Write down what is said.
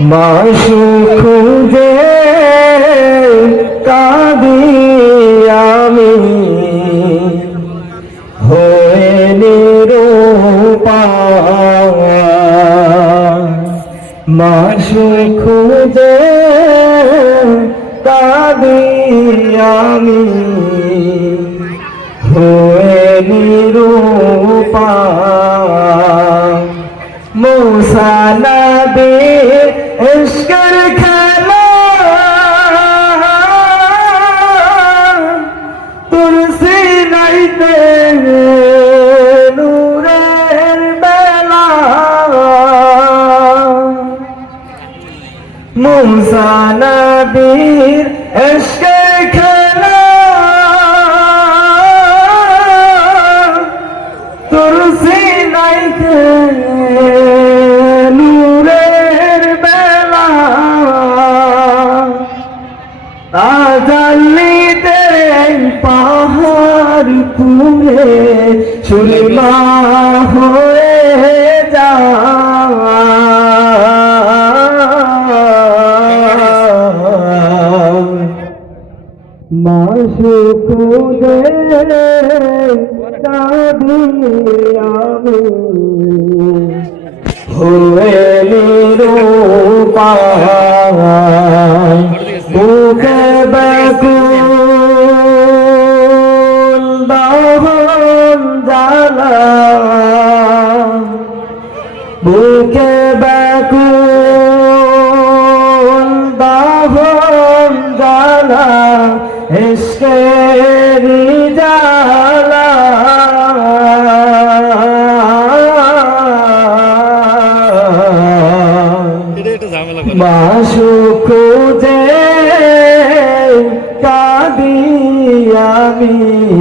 বাসু খুঁজে কাঁদি আমি হয়ে নিরূপা বাসু খুঁজে কাঁদি আমি হয়ে নিরূপা মৌসালা দেব ইস্কের খেলা। তোর সিনাইতে নূরের বেলা। পুরে সুরমা হয়ে যা মাসুকুদে দাদি আমি। হয়ে বুকে বেকুল দহন জ্বালা এসকেরি জ্বালা। মাসু খুঁজে কাঁদি আমি।